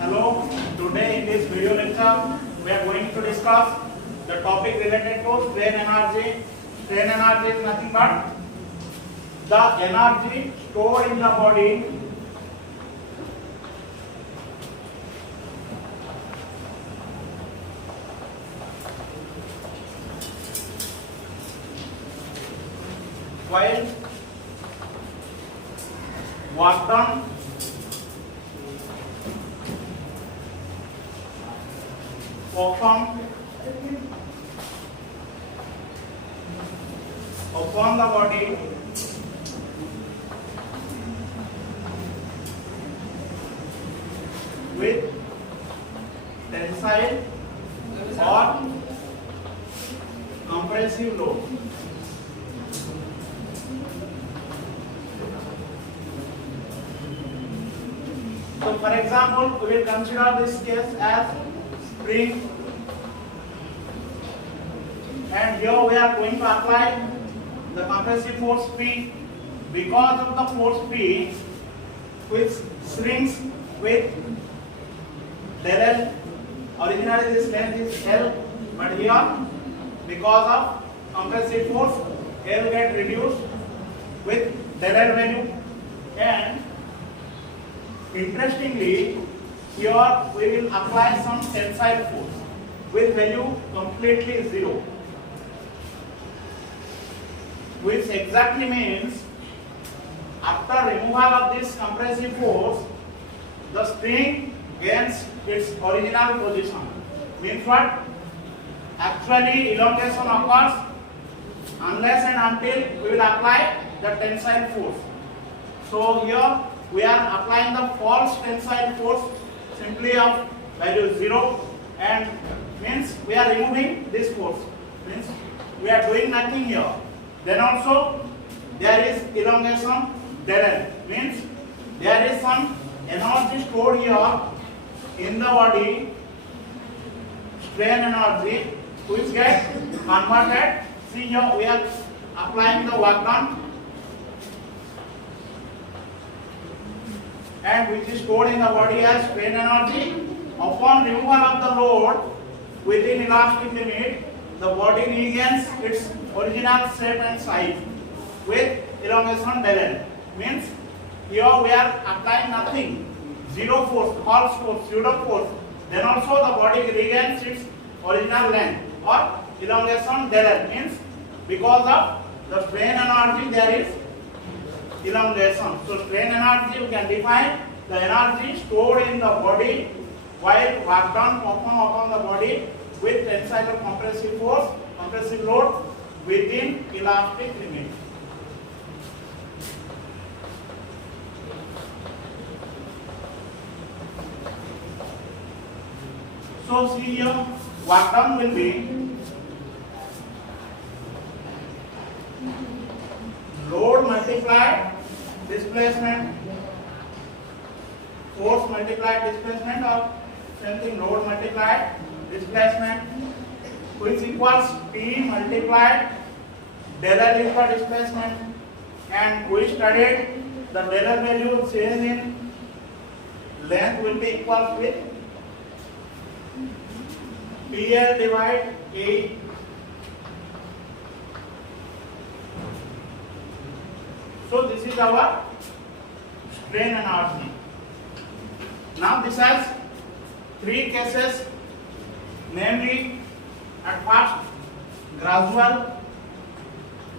Hello, today in this video lecture we are going to discuss the topic related to strain energy. Strain energy is nothing but the energy stored in the body while work done performed upon the body with tensile or compressive load. So for example, we will consider this case as spring, and here we are going to apply the compressive force P. Because of the force P, which shrinks with del L. Originally this length is L, but here because of compressive force L get reduced with del L value. And interestingly, here we will apply some tensile force with value completely 0, which exactly means after removal of this compressive force, the spring gains its original position. Means what? Actually elongation occurs unless and until we will apply the tensile force. So here we are applying the false tensile force simply of value 0, and means we are removing this force, means we are doing nothing here. Then also there is elongation del L, means there is some energy stored here in the body, strain energy, which gets converted. See here we are applying the work done, and which is stored in the body as strain energy. Upon removal of the load within elastic limit, the body regains its original shape and size with elongation del L. Means here we are applying nothing, 0 force, false force, pseudo force. Then also the body regains its original length or elongation del L. Means because of the strain energy there is elongation. So strain energy we can define the energy stored in the body while work done performed upon the body with tensile or compressive force, compressive load within elastic limit. So see here, work done will be load multiplied displacement, force multiplied displacement, or something load multiplied displacement, which equals P multiplied del L is for displacement, and we studied the del L value change in length will be equal with PL divide A. So this is our strain energy. Now this has 3 cases, namely at first gradual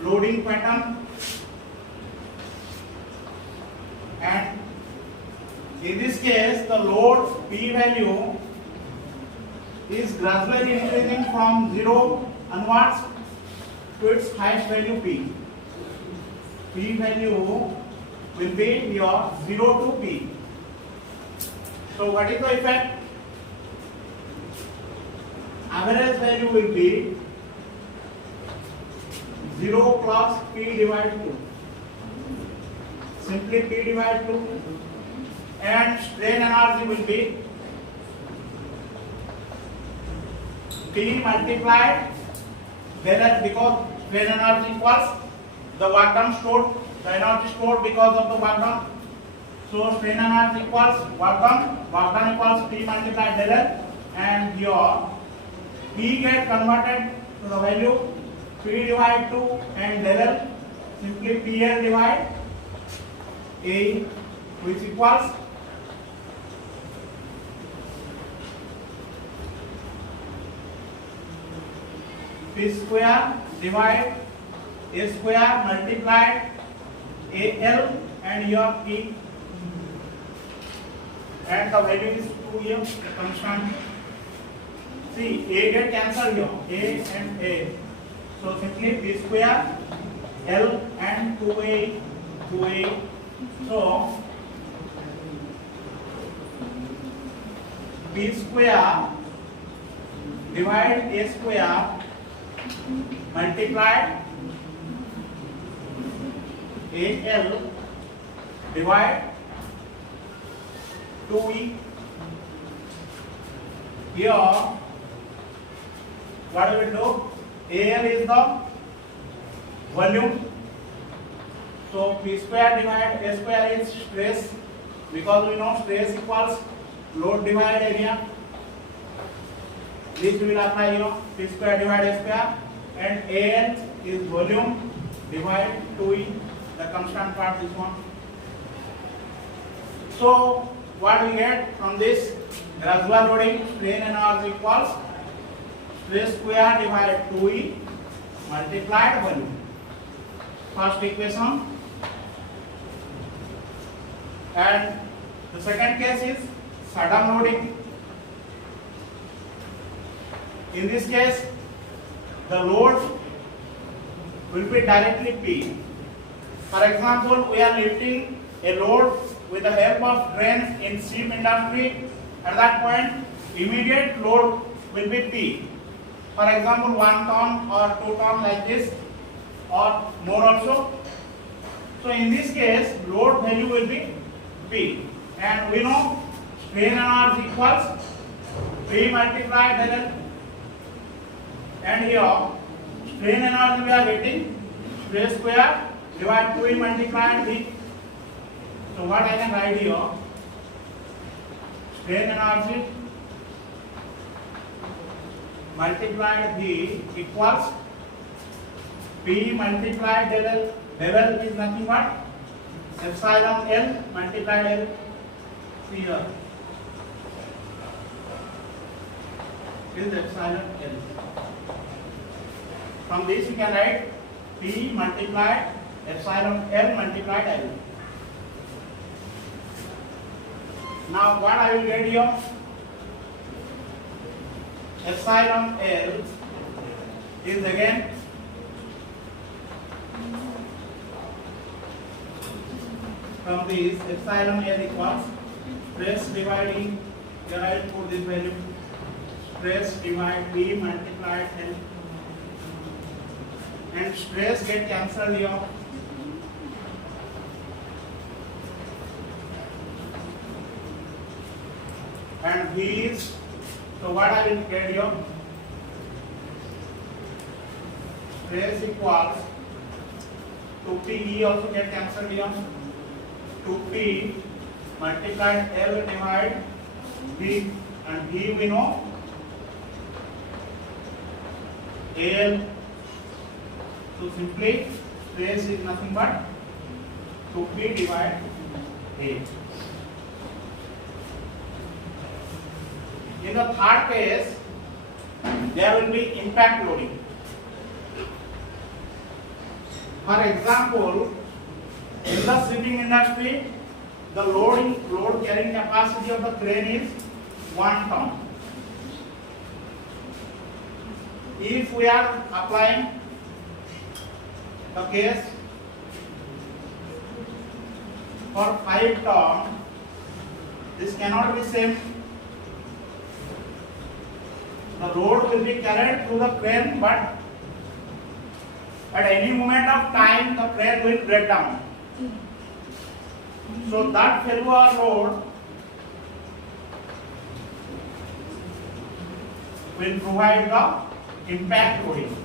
loading pattern, and in this case the load P value is gradually increasing from 0 onwards to its highest value P. P value will be here 0 to P. So what is the effect? Average value will be 0 plus P divided 2. Simply P divided 2, and strain energy will be P multiplied because strain energy equals the work done stored, the energy stored because of the work done. So strain energy equals work done equals P multiplied del L, and here P get converted to the value P divide 2 and del L, simply PL divide A, which equals P square divide A square multiplied AL, and here P, and the value is 2 here, the constant. See, A get cancelled here, A and A. So simply P square L and 2A. So P square divide A square multiplied AL divide 2E. Here, what we will do? AL is the volume. So P square divide A square is stress, because we know stress equals load divide area. This we will apply here. P square divide A square, and AL is volume divide 2E. The constant part is one. So what we get from this gradual loading, strain energy equals stress square divided 2E multiplied volume. First equation. And the second case is sudden loading. In this case, the load will be directly P. For example, we are lifting a load with the help of cranes in ship industry. At that point, immediate load will be P. For example, 1 ton or 2 ton like this, or more also. So in this case, load value will be P. And we know strain energy equals P multiplied del L. And here, strain energy we are getting stress square divide 2E multiplied V. So what I can write here? Strain energy multiplied V equals P multiplied del L. Del L is nothing but epsilon L multiplied L. See here. Is epsilon L. From this you can write P multiplied epsilon L multiplied L. Now what I will get here? Epsilon L is again from this epsilon L equals stress dividing, here I will put this value, stress divide P multiplied L, and stress get cancelled here. And V is, so what I will get here? Stress equals 2P, E also get cancelled here. 2P multiplied L divide V, and V we know AL. So simply stress is nothing but 2P divide A. In the third case, there will be impact loading. For example, in the shipping industry, the load carrying capacity of the crane is 1 ton. If we are applying the case for 5 ton, this cannot be same. The load will be carried through the crane, but at any moment of time the crane will break down. So that failure load will provide the impact loading.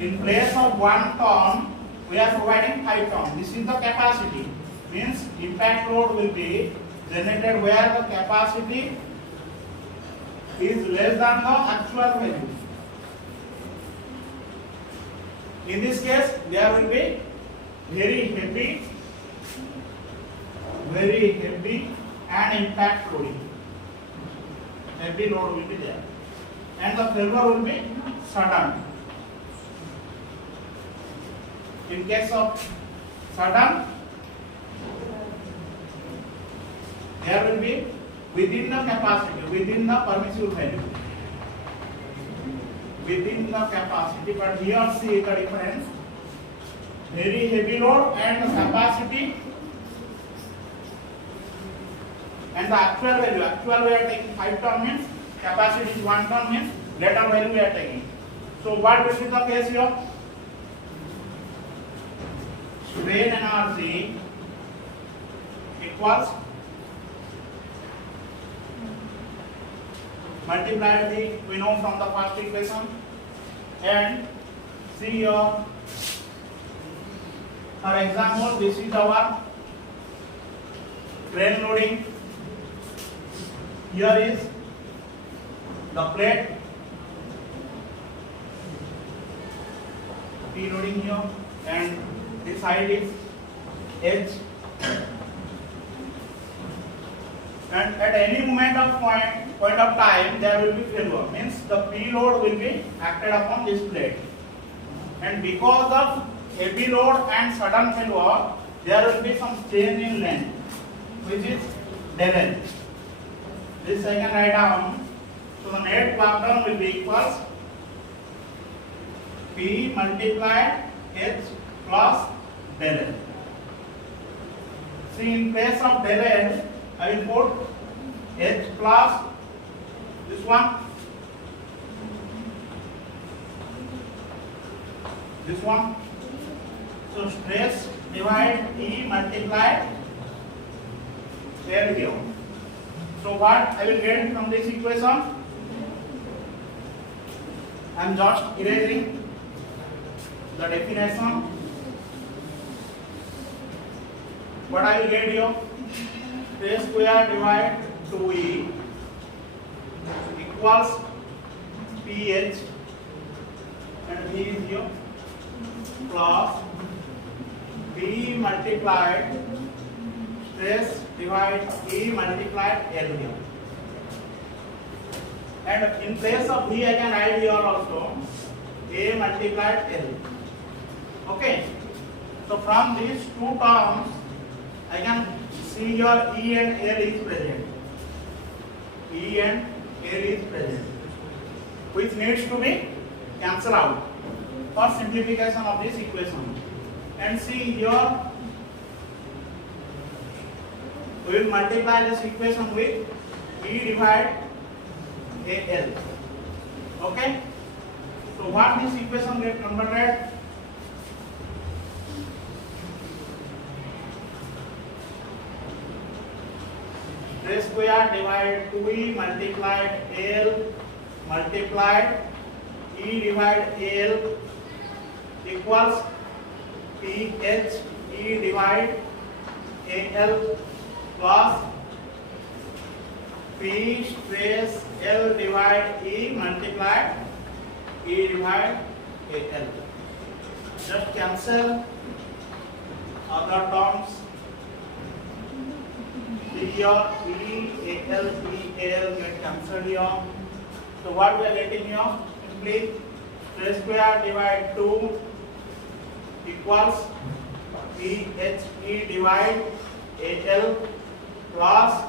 In place of 1 ton, we are providing 5 ton. This is the capacity means impact load will be generated where the capacity is less than the actual value. In this case, there will be very heavy and impact loading. Heavy load will be there, and the failure will be sudden. In case of sudden, there will be within the capacity, within the permissible value, within the capacity. But here see the difference: very heavy load and the capacity and the actual value. Actual we are taking 5 ton means capacity is 1 ton means later value we are taking. So what will be the case here? Strain energy equals multiplied the we know from the first equation, and see here, for example, this is our crane loading. Here is the plate P loading here, and this side is H, and at any moment of point of time there will be failure, means the P load will be acted upon this plate, and because of heavy load and sudden failure there will be some change in length, which is del L. This I can write down. So the net work done will be equals P multiplied H plus del L. See, in place of del L, I will put H plus this one, this one. So stress divide E multiplied L here. So what I will get from this equation? I am just erasing the definition. What I will get here? K square divided 2E equals PH, and V is here, plus P multiplied stress divide E multiplied L here. And in place of V I can write here also A multiplied L. Okay. So from these two terms I can see here E and L is present. E and L is present, which needs to be cancelled out for simplification of this equation. And see here, we will multiply this equation with E divided AL. Okay? So what this equation get converted? K square divided 2E multiplied L multiplied E divided L equals PH E divided AL plus P stress L divided E multiplied E divided AL. Just cancel other terms. Here E AL get cancelled here. So what we are getting here? Simply stress square divided 2 equals PH E divided AL plus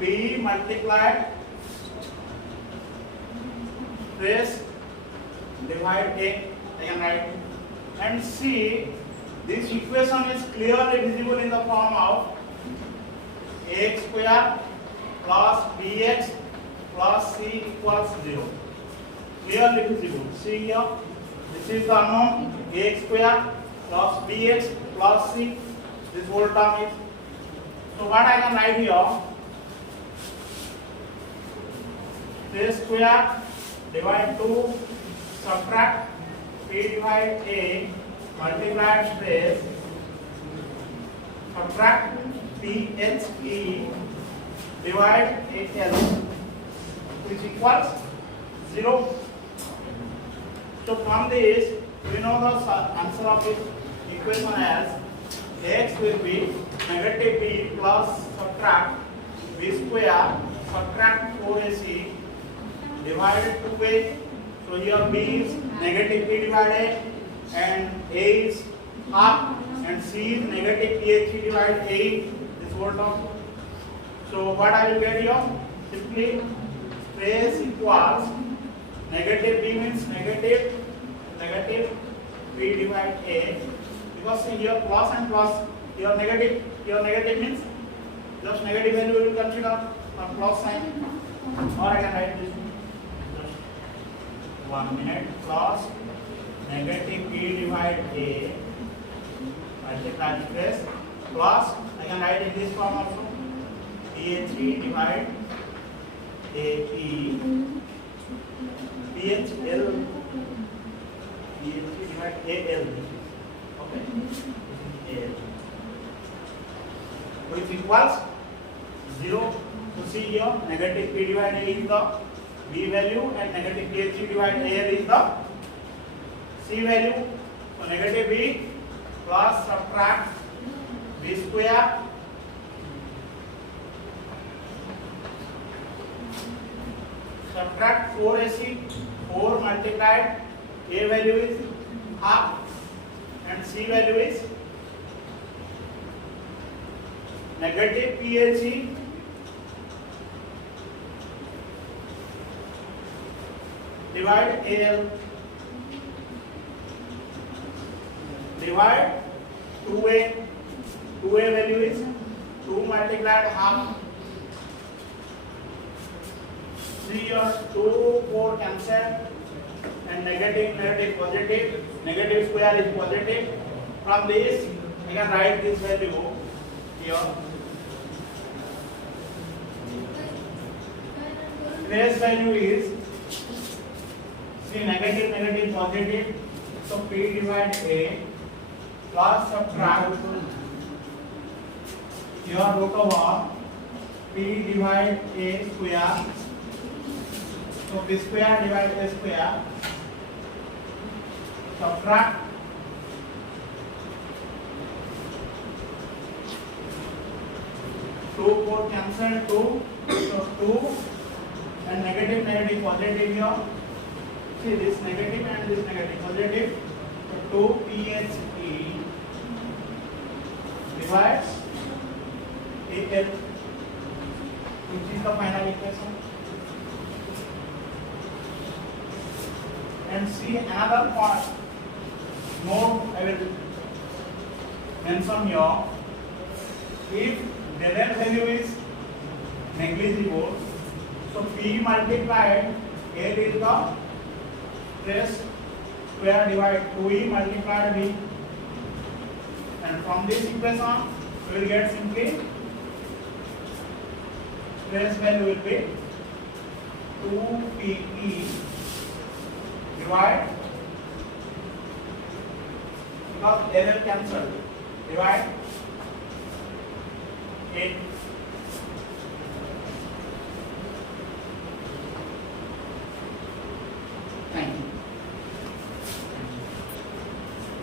P multiplied stress divide A. I can write, and see this equation is clearly visible in the form of ax square plus bx plus c equals 0. Clearly visible. See here, this is the unknown ax square plus bx plus c. This whole term is. So what I can write here? K square divide 2 subtract p divide a multiplied stress subtract PHE divide AL which equals 0. So from this we know the answer of this equation as x will be negative b plus subtract b square subtract 4ac divided 2a. So here b is negative b divided and a is half and c is negative phe divided a this whole term. So what I will get here? Simply stress equals negative b means negative b divided a, because here plus and plus, here negative means just negative value we will consider a plus sign, or I can write this just 1 minute plus negative b divided a multiplied stress plus I can write in this form also PHE divide AE PHL PHE divide AL, okay, AL which equals 0. So see here negative P divide A is the B value and negative PHE divide AL is the C value. So negative B plus subtract B square subtract 4ac, 4 multiplied A value is half and C value is negative PHE divide AL divide 2A value is 2 multiplied half. See or 2, 4 cancel and negative positive, negative square is positive. From this I can write this value here. Stress value is, see negative positive, so P divide A plus subtract here root over P divide A square. So B square divide A square subtract 2, 4 cancel 2, so 2 and negative positive here. See this negative and this negative positive. So 2 PHE divides AL, which is the final equation. And see another point, note I will mention here. If del L value is negligible, so P multiplied L is the stress square divide 2E multiplied B, and from this equation we will get simply stress value will be 2PE divide, because LL cancelled, divide 8